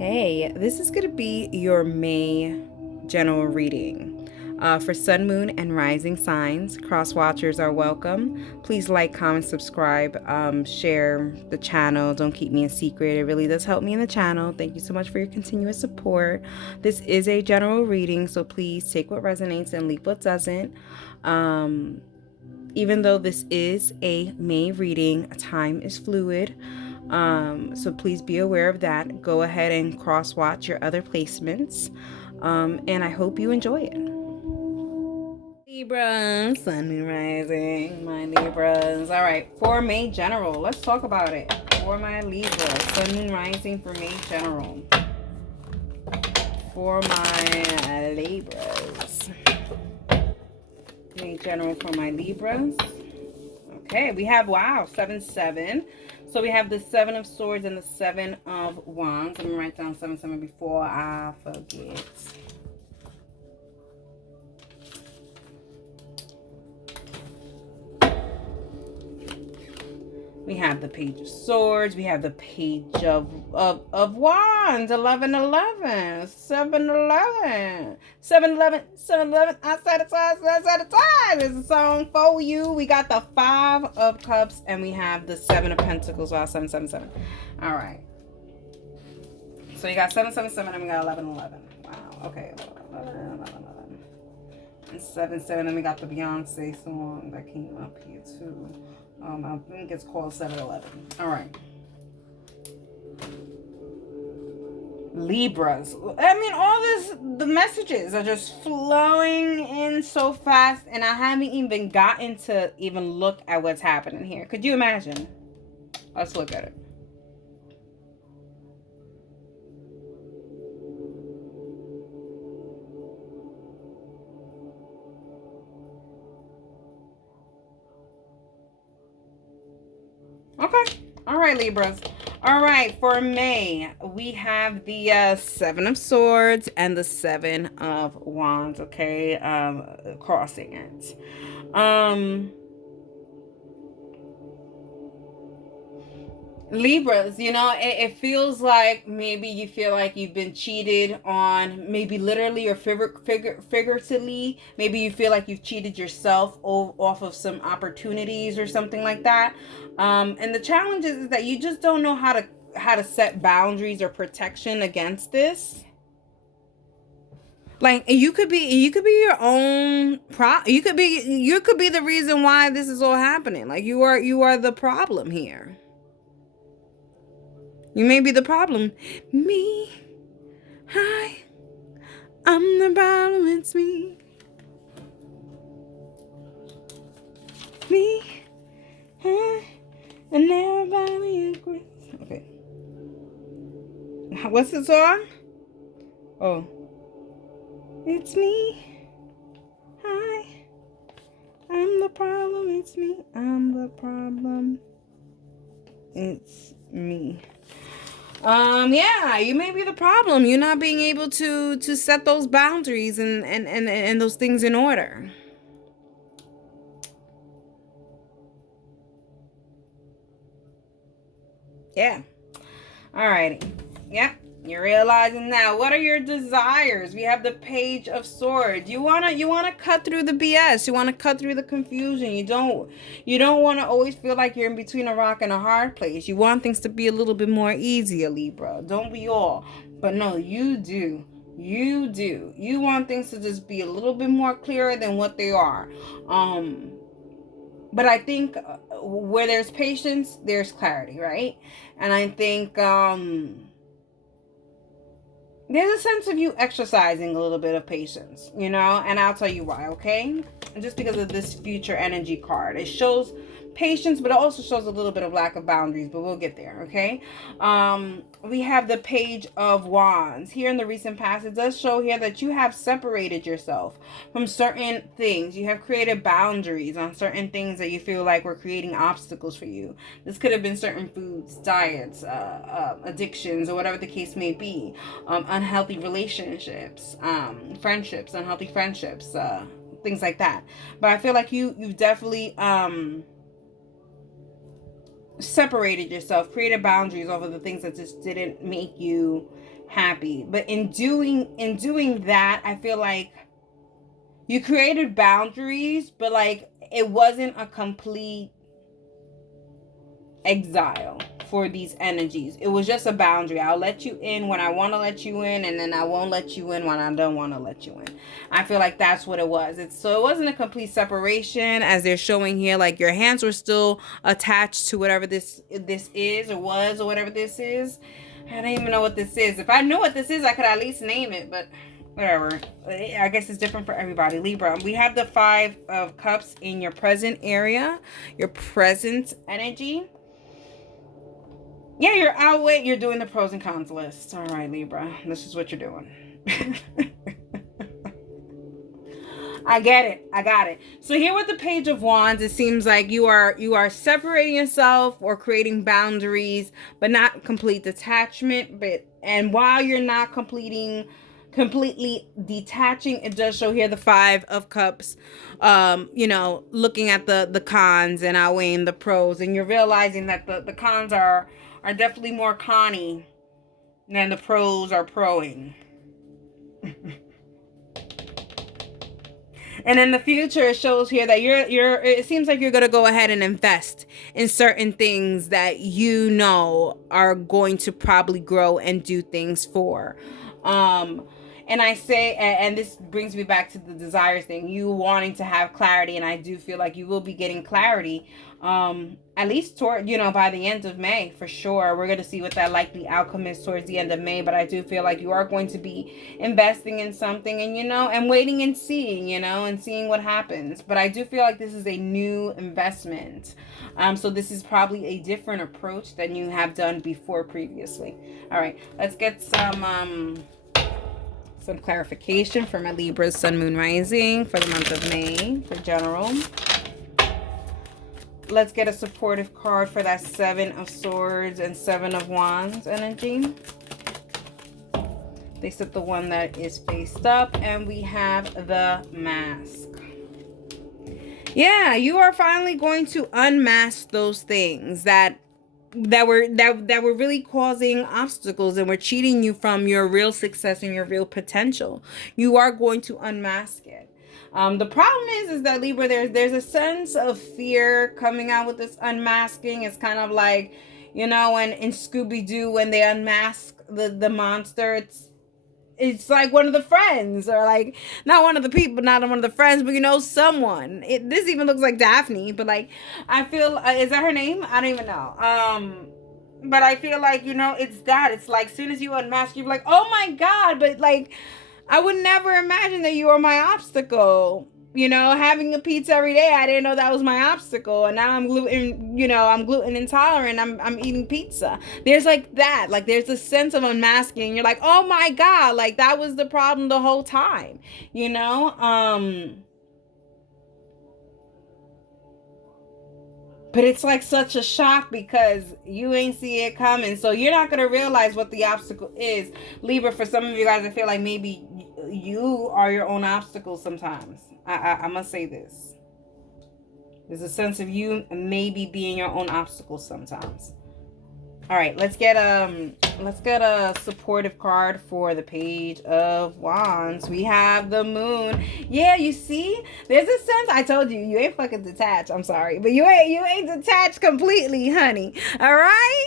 Hey, this is going to be your May general reading. For sun, moon, and rising signs, cross watchers are welcome. Please like, comment, subscribe, share the channel. Don't keep me a secret. It really does help me in the channel. Thank you so much for your continuous support. This is a general reading, so please take what resonates and leave what doesn't. Even though this is a May reading, time is fluid. So please be aware of that. Go ahead and cross watch your other placements. And I hope you enjoy it. Libra, sun, moon, rising, my Libras. All right, for May general, let's talk about it. For my Libra, sun, moon, rising for May general. For my Libras. May general for my Libras. Okay, we have, wow, 7-7. So we have the 7 of Swords and the 7 of Wands. I'm going to write down 7-7 before I forget. We have the Page of Swords. We have the Page of Wands. 11-11. 7-11. 7-11. 7-11. Outside of time. Outside of time. There's a song for you. We got the 5 of Cups. And we have the 7 of Pentacles. Wow, 7-7-7. All right. So you got 7-7-7 and we got 11-11. Wow. Okay. 11-11. And 7-7. And we got the Beyonce song that came up here too. I think it's called 7-11. All right. Libras. I mean, all this, the messages are just flowing in so fast, and I haven't even gotten to even look at what's happening here. Could you imagine? Let's look at it. Okay. All right, Libras. All right, for May, we have the 7 of Swords and the 7 of Wands, okay? Crossing it. Libras, you know, it feels like maybe you feel like you've been cheated on, maybe literally or figuratively. Maybe you feel like you've cheated yourself off of some opportunities or something like that. And the challenge is that you just don't know how to set boundaries or protection against this. Like you could be your own you could be the reason why this is all happening. Like you are the problem here. You may be the problem. Me. Hi. I'm the problem. It's me. Me. Hi. And everybody agrees. Okay. What's the song? Oh. It's me. Hi. I'm the problem. It's me. I'm the problem. It's me. Yeah, you may be the problem. You're not being able to set those boundaries and those things in order. Yeah. Alrighty. Yep. You're realizing now. What are your desires? We have the Page of Swords. You wanna cut through the BS. You wanna cut through the confusion. You don't wanna always feel like you're in between a rock and a hard place. You want things to be a little bit more easier, Libra. Don't we all? But no, you do. You do. You want things to just be a little bit more clearer than what they are. But I think where there's patience, there's clarity, right? And I think there's a sense of you exercising a little bit of patience, you know, and I'll tell you why, okay? Just because of this future energy card. It shows patience, but it also shows a little bit of lack of boundaries, but we'll get there, okay? We have the Page of Wands. Here in the recent past, it does show here that you have separated yourself from certain things. You have created boundaries on certain things that you feel like were creating obstacles for you. This could have been certain foods, diets, addictions, or whatever the case may be. Unhealthy relationships, friendships, unhealthy friendships, things like that. But I feel like you've definitely separated yourself, created boundaries over the things that just didn't make you happy. But in doing that, I feel like you created boundaries, but like it wasn't a complete exile for these energies. It was just a boundary. I'll let you in when I want to let you in, and then I won't let you in when I don't want to let you in. I feel like that's what it was. So it wasn't a complete separation as they're showing here. Like your hands were still attached to whatever this is or was or whatever this is. I don't even know what this is. If I knew what this is, I could at least name it, but whatever. I guess it's different for everybody. Libra, we have the 5 of Cups in your present area, your present energy. Yeah, you're outweight. You're doing the pros and cons list. All right, Libra. This is what you're doing. I get it. I got it. So here with the Page of Wands, it seems like you are separating yourself or creating boundaries, but not complete detachment. And while you're not completely detaching, it does show here the 5 of Cups, looking at the cons and outweighing the pros, and you're realizing that the cons are definitely more conny than the pros are proing. And in the future, it shows here that it seems like you're going to go ahead and invest in certain things that you know are going to probably grow and do things for. And I say, and this brings me back to the desires thing, you wanting to have clarity, and I do feel like you will be getting clarity, at least toward, by the end of May, for sure. We're going to see what that likely outcome is towards the end of May, but I do feel like you are going to be investing in something and, and waiting and seeing, and seeing what happens. But I do feel like this is a new investment. So this is probably a different approach than you have done before previously. All right, let's get some clarification for my Libra Sun, Moon, Rising for the month of May for general. Let's get a supportive card for that 7 of Swords and 7 of Wands energy. They said the one that is faced up, and we have the Mask. Yeah, you are finally going to unmask those things that were really causing obstacles and were cheating you from your real success and your real potential. You are going to unmask it. The problem is that Libra, there's a sense of fear coming out with this unmasking. It's kind of like, when in Scooby-Doo, when they unmask the monster, it's like one of the friends, or like not one of the people, not one of the friends, but someone. This even looks like Daphne, but like I feel, is that her name? I don't even know. But I feel like it's that. It's like as soon as you unmask, you're like, oh my god, but like I would never imagine that you are my obstacle. Having a pizza every day, I didn't know that was my obstacle, and now I'm gluten intolerant. I'm eating pizza. There's like that, like there's a sense of unmasking. You're like, oh my god, like that was the problem the whole time, But it's like such a shock because you ain't see it coming, so you're not gonna realize what the obstacle is, Libra. For some of you guys, I feel like maybe you are your own obstacle sometimes. I must say this. There's a sense of you maybe being your own obstacle sometimes. All right, let's get a supportive card for the Page of Wands. We have the Moon. Yeah, you see, there's a sense. I told you, you ain't fucking detached. I'm sorry, but you ain't detached completely, honey. All right.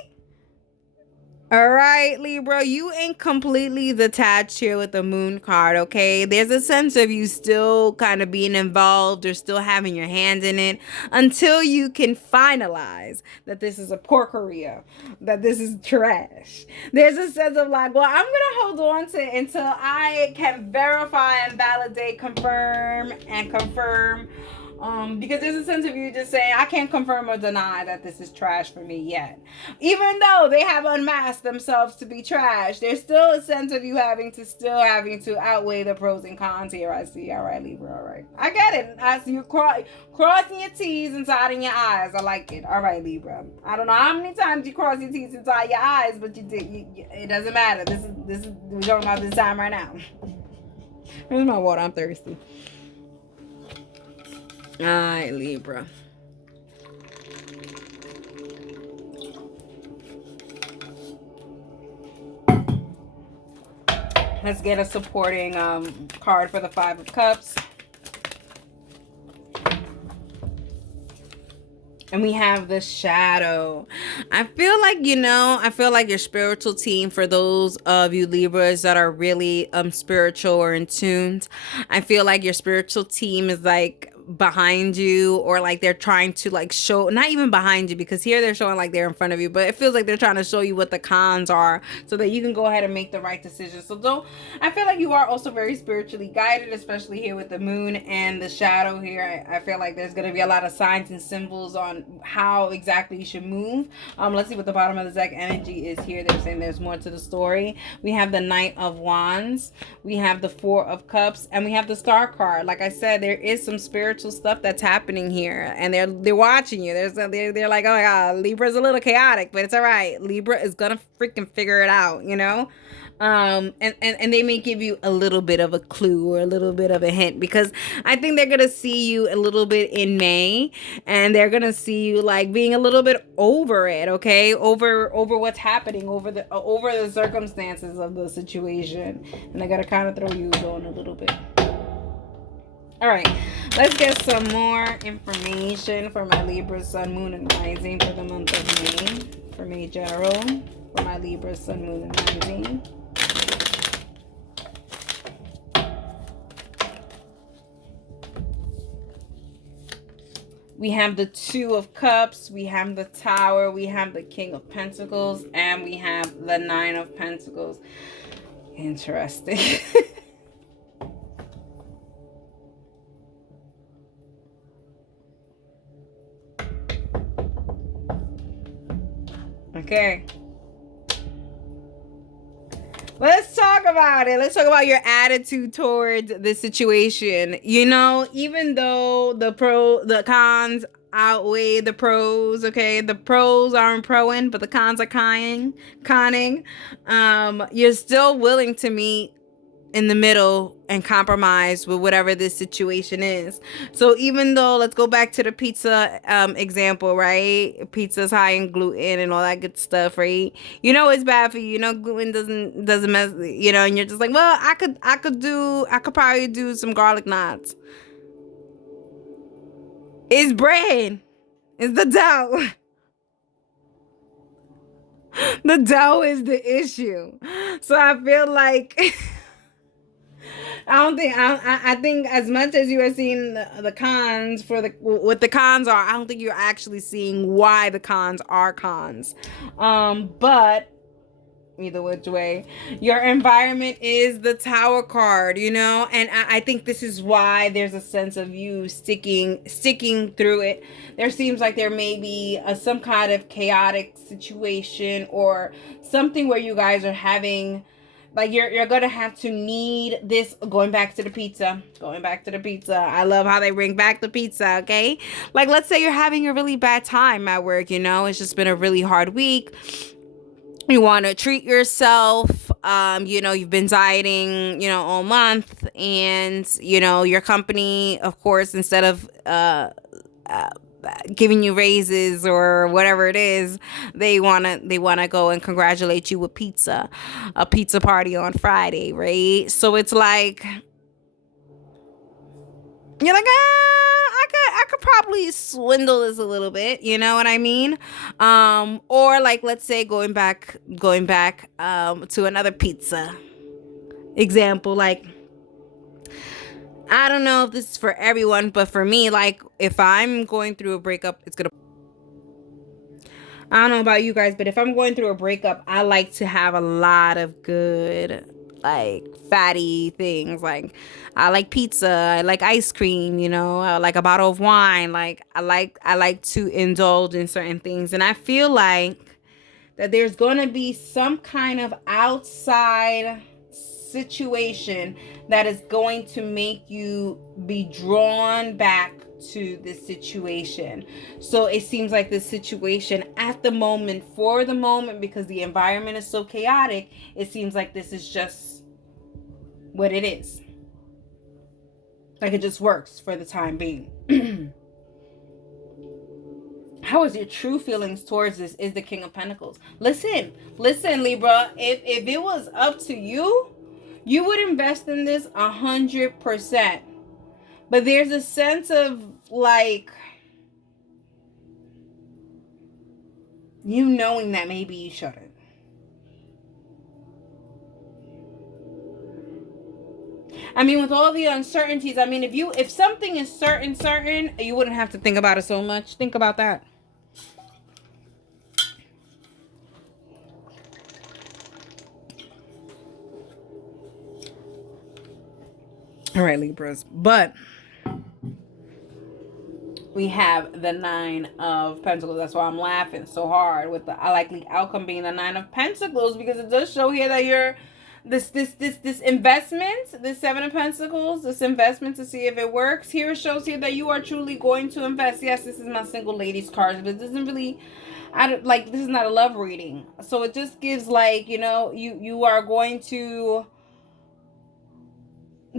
All right, Libra, you ain't completely detached here with the Moon card, okay? There's a sense of you still kind of being involved or still having your hand in it until you can finalize that this is a porqueria, that this is trash. There's a sense of like, well, I'm going to hold on to it until I can verify and validate, confirm. Because there's a sense of you just saying, I can't confirm or deny that this is trash for me yet. Even though they have unmasked themselves to be trash, there's still a sense of you having to outweigh the pros and cons here. I see. All right, Libra. All right. I get it. I see you crossing your T's and dotting your I's. I like it. All right, Libra. I don't know how many times you cross your T's and dot your I's, but you did. It doesn't matter. This is we're talking about this time right now. Where's my water? I'm thirsty. All right, Libra. Let's get a supporting card for the Five of Cups. And we have the Shadow. I feel like, I feel like your spiritual team, for those of you Libras that are really spiritual or in tuned, I feel like your spiritual team is like behind you, or like they're trying to like show, not even behind you, because here they're showing like they're in front of you, but it feels like they're trying to show you what the cons are so that you can go ahead and make the right decision. So I feel like you are also very spiritually guided, especially here with the Moon and the Shadow here. I feel like there's going to be a lot of signs and symbols on how exactly you should move. Let's see what the bottom of the deck energy is here. They're saying there's more to the story. We have the Knight of Wands, we have the Four of Cups, and we have the Star card. Like I said, there is some spiritual stuff that's happening here, and they're watching you. They're like, oh my god, Libra's a little chaotic, but it's all right. Libra is gonna freaking figure it out, and they may give you a little bit of a clue or a little bit of a hint, because I think they're gonna see you a little bit in May, and they're gonna see you like being a little bit over it, okay, over what's happening, over the circumstances of the situation, and I gotta kind of throw you going a little bit. All right, let's get some more information for my Libra, Sun, Moon, and Rising for the month of May. For May general, for my Libra, Sun, Moon, and Rising. We have the Two of Cups, we have the Tower, we have the King of Pentacles, and we have the Nine of Pentacles. Interesting. Okay. Let's talk about it. Let's talk about your attitude towards the situation. Even though the cons outweigh the pros, okay? The pros aren't proing, but the cons are conning. You're still willing to meet in the middle and compromise with whatever this situation is. So even though, let's go back to the pizza example, right? Pizza's high in gluten and all that good stuff, right? It's bad for you. Gluten doesn't mess, and you're just like, well, I could probably do some garlic knots. It's bread. It's the dough. The dough is the issue. So I feel like I think as much as you are seeing the cons for what the cons are, I don't think you're actually seeing why the cons are cons. But either which way, your environment is the Tower card, and I think this is why there's a sense of you sticking through it. There seems like there may be some kind of chaotic situation or something where you guys are having, like, you're gonna have to need this. Going back to the pizza. I love how they bring back the pizza, okay? Like, let's say you're having a really bad time at work, it's just been a really hard week. You want to treat yourself. You've been dieting, all month, and, your company, of course, instead of giving you raises or whatever it is, they want to go and congratulate you with a pizza party on Friday, right? So it's like, you're like, I could probably swindle this a little bit, you know what I mean? Or like, let's say going back to another pizza example, like, I don't know if this is for everyone, but for me, like, if I'm going through a breakup, I don't know about you guys, but if I'm going through a breakup, I like to have a lot of good, like, fatty things. Like, I like pizza, I like ice cream, I like a bottle of wine. Like, I like to indulge in certain things. And I feel like that there's going to be some kind of outside situation that is going to make you be drawn back to this situation. So it seems like this situation at the moment, for the moment, because the environment is so chaotic, it seems like this is just what it is. Like, it just works for the time being. How is your true feelings towards this? Is the King of Pentacles. Listen, Libra, if it was up to you, You would invest in this 100%. But there's a sense of like you knowing that maybe you shouldn't. I mean, with all the uncertainties, I mean, if something is certain, you wouldn't have to think about it so much. Think about that. All right, Libras. But we have the Nine of Pentacles. That's why I'm laughing so hard with the likely outcome being the Nine of Pentacles, because it does show here that you're this investment, this Seven of Pentacles, this investment to see if it works. Here it shows here that you are truly going to invest. Yes, this is my single ladies cards, but it doesn't really, I don't like, this is not a love reading. So it just gives like, you know, you are going to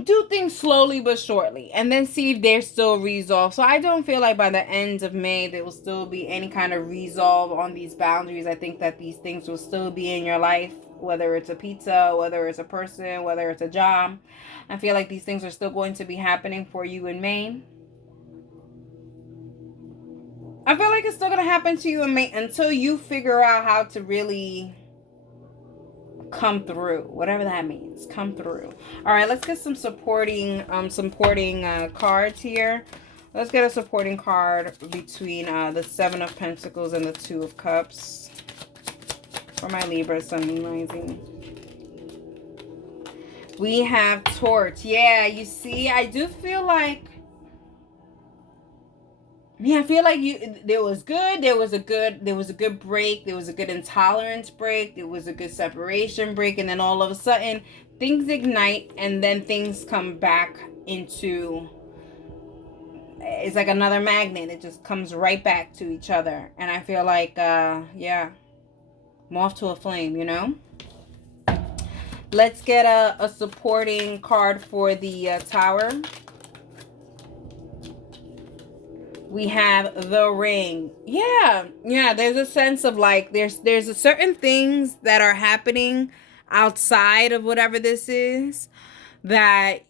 do things slowly but surely and then see if they're still resolved. So I don't feel like by the end of May there will still be any kind of resolve on these boundaries. I think that these things will still be in your life, whether it's a pizza, whether it's a person, whether it's a job. I feel like these things are still going to be happening for you in May. I feel like it's still going to happen to you in May until you figure out how to really come through, whatever that means. Come through. All right, let's get some supporting cards here. Let's get a supporting card between the Seven of Pentacles and the Two of Cups for my Libra, Sun, Moon, Rising. We have Torch. Yeah, you see, I do feel like, yeah, I feel like there was a good break, there was a good intolerance break, there was a good separation break, and then all of a sudden things ignite and then things come back into, it's like another magnet. It just comes right back to each other. And I feel like yeah, moth to a flame, you know. Let's get a supporting card for the Tower. We have the Ring. Yeah, there's a sense of like there's a certain things that are happening outside of whatever this is that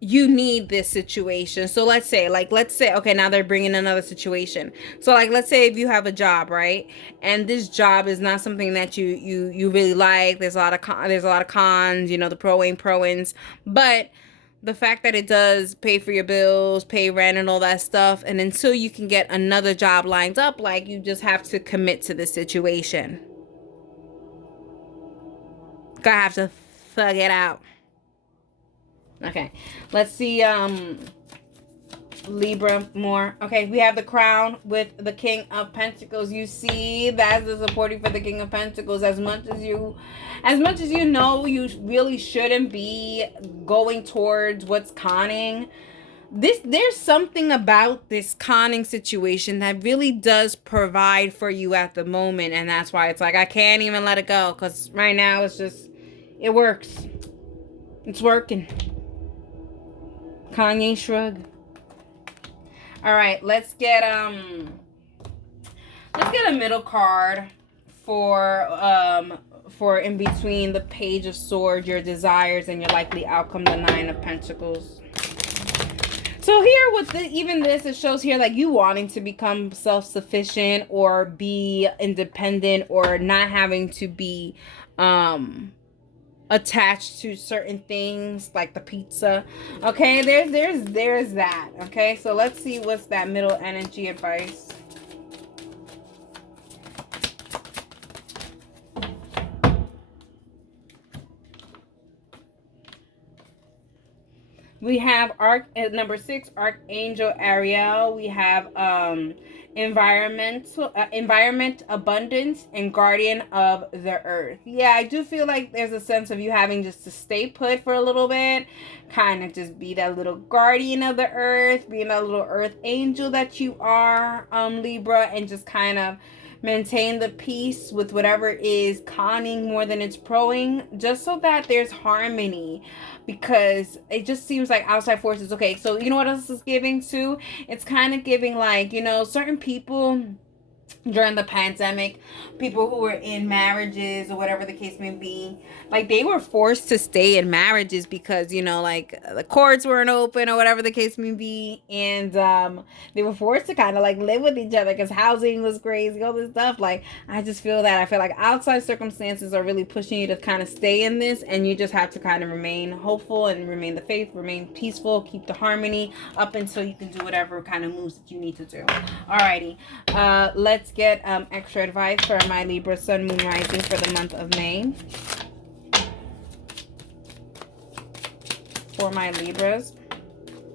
you need this situation. So let's say okay, now they're bringing another situation. So like let's say if you have a job, right? And this job is not something that you really like. There's a lot of cons, you know, the pro-ins, but the fact that it does pay for your bills, pay rent and all that stuff, and until you can get another job lined up, like you just have to commit to the situation. Gotta have to thug it out. Okay, let's see Libra more. Okay, we have the Crown with the King of Pentacles. You see, that's the supporting for the King of Pentacles. As much as you know you really shouldn't be going towards what's conning, there's something about this conning situation that really does provide for you at the moment, and that's why it's like I can't even let it go, because right now it's just, it works. It's working. Kanye shrug. All right, let's get a middle card for in between the Page of Swords, your desires, and your likely outcome, the Nine of Pentacles. So here with even this, it shows here like you wanting to become self-sufficient or be independent or not having to be attached to certain things like the pizza. Okay, there's that. Okay, so let's see what's that middle energy advice. We have number 6, Archangel Ariel. We have environment, abundance, and guardian of the earth. Yeah, I do feel like there's a sense of you having just to stay put for a little bit, kind of just be that little guardian of the earth, being that little earth angel that you are, Libra, and just kind of maintain the peace with whatever is conning more than it's proing, just so that there's harmony, because it just seems like outside forces. Okay, so you know what else is giving too? It's kind of giving like, you know, certain people, during the pandemic, people who were in marriages or whatever the case may be, like they were forced to stay in marriages because, you know, like the courts weren't open or whatever the case may be, and they were forced to kind of like live with each other because housing was crazy, all this stuff. Like I just feel that I feel like outside circumstances are really pushing you to kind of stay in this, and you just have to kind of remain hopeful and remain the faith, remain peaceful, keep the harmony up until you can do whatever kind of moves that you need to do. Alrighty, let's get extra advice for my Libra Sun Moon Rising for the month of May. For my Libras.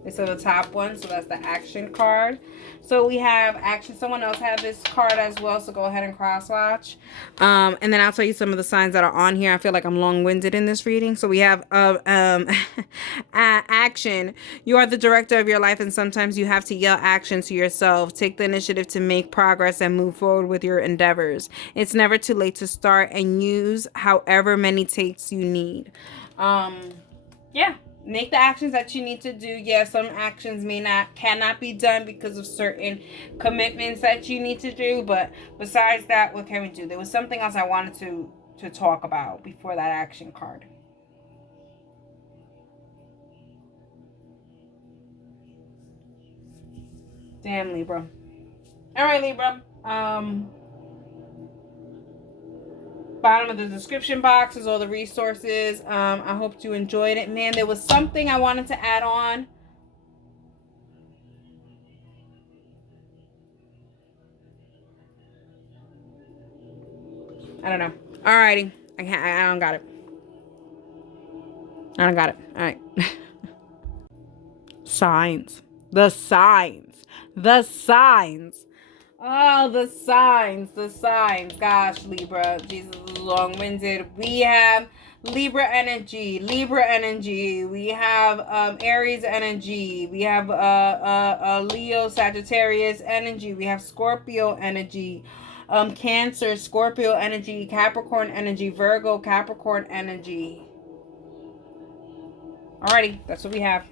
This is the top one, so that's the action card. So we have action. Someone else had this card as well, so go ahead and cross watch. And then I'll tell you some of the signs that are on here. I feel like I'm long-winded in this reading. So we have action. You are the director of your life, and sometimes you have to yell action to yourself. Take the initiative to make progress and move forward with your endeavors. It's never too late to start, and use however many takes you need. Yeah. Make the actions that you need to do. Yeah, some actions cannot be done because of certain commitments that you need to do. But besides that, what can we do? There was something else I wanted to talk about before that action card. Damn, Libra. All right, Libra. Bottom of the description box is all the resources. I hope you enjoyed it. Man, there was something I wanted to add on. I don't know. Alrighty. I don't got it. I don't got it. Alright. Signs. The signs. The signs. Oh, the signs. The signs. Gosh, Libra. Jesus is long-winded. We have Libra energy. Libra energy. We have Aries energy. We have Leo, Sagittarius energy. We have Scorpio energy. Cancer, Scorpio energy, Capricorn energy, Virgo, Capricorn energy. Alrighty, that's what we have.